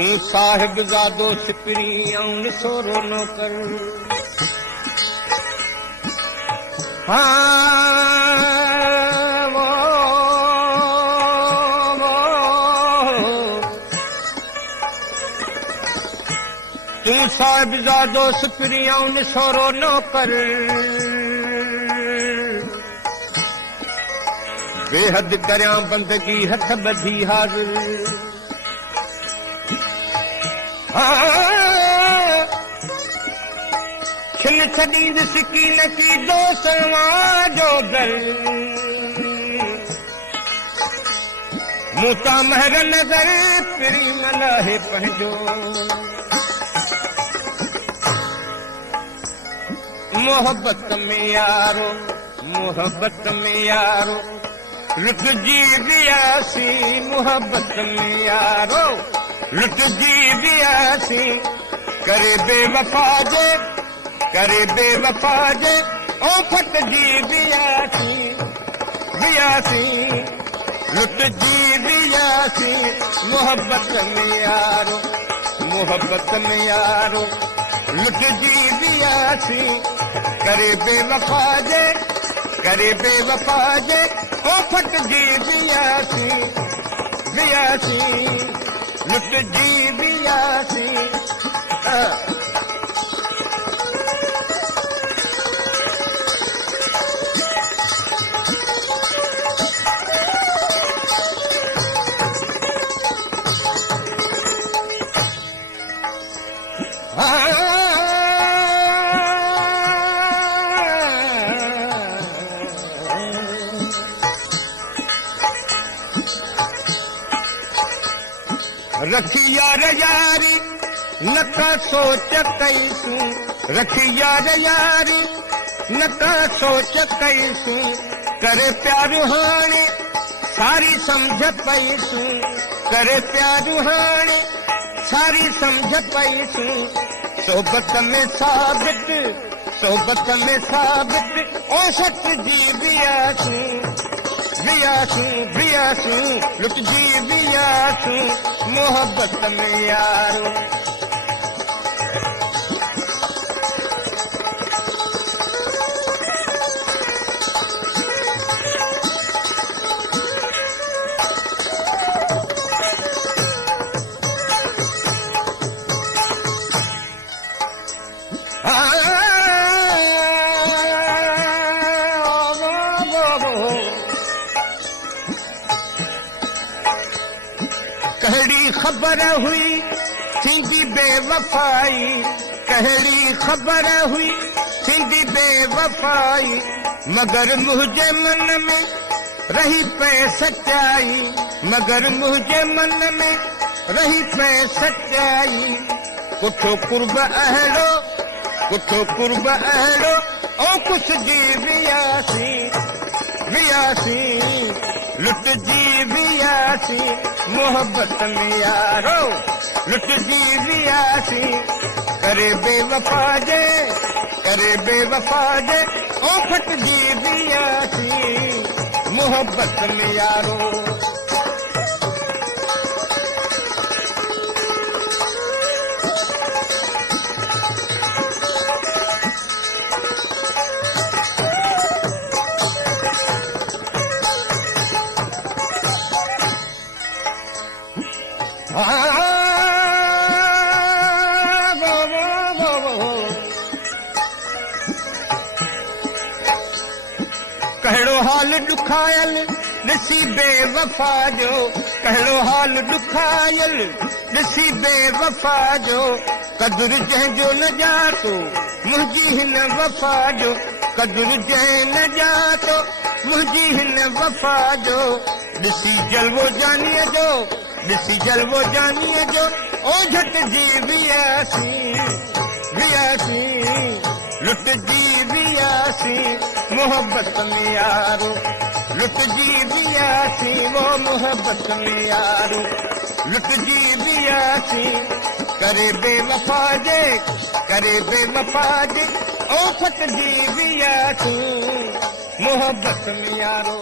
तू साहिब ज़ादो सिपरी ऐं सोरो नौकर तू साहिब ज़ादो सिपरी ऐं सोरो नौकर बेहद करियां बंदगी हथ ॿधी हाज़िर खिल छॾींदुसि सिकीन की दोसवा जो दर मूं तां महर नज़र पिरी मलाहे पंहिंजो मोहब्बत में यारो लुटजी वियासी मोहब्बत में यारो लुटजी वियासी करे बेवफा जे ओ फटजी वियासी लुटजी वियासी मोहब्बत में यारो लुटजी वियासी करे बेवफा जे ओ फटजी वियासी लुटजी वियासी रखी यार यारी नका सोच कैसूं रखी यार यारी नका सोच कैसूं करे प्यार हाणे सारी समझ पैसूं करे प्यार हाणे सारी समझ पैसूं सोबत में साबित ओ सच जी वियासूं लुटजी वियासूं मोहब्बत में यारो कहिड़ी ख़बर हुई थींदी बेवफ़ाई कहिड़ी ख़बर हुई थींदी बेवफ़ाई मगर मुंहिंजे मन में रही पे सच्चाई मगर मुंहिंजे मन में रही पे सच्चाई कुठो कुर्ब अहिड़ो ओ कुछ जी वियासी लुटजी वियासी मोहब्बत में यारो लुटजी वियासी करे बेवफा जे ओ फटजी वियासी मोहब्बत में यारो कहिड़ो हाल ॾुखायल ॾिसी बेवफ़ा जो कहिड़ो हाल ॾुखायल ॾिसी बेवफ़ा जो कदुर जंहिंजो न ॼातो मुंहिंजी हिन वफ़ा जो कदुर जंहिं न ॼातो मुंहिंजी हिन वफ़ा जो ॾिसी जलवो जानीअ जो ओ झटजी वियासी लुटजी वियासी मोहब्बत में यारो लुटजी वियासी वो मोहब्बत में यारो लुटजी वियासी करे बेवफा जे ओ फटजी वियासी मोहब्बत में यारो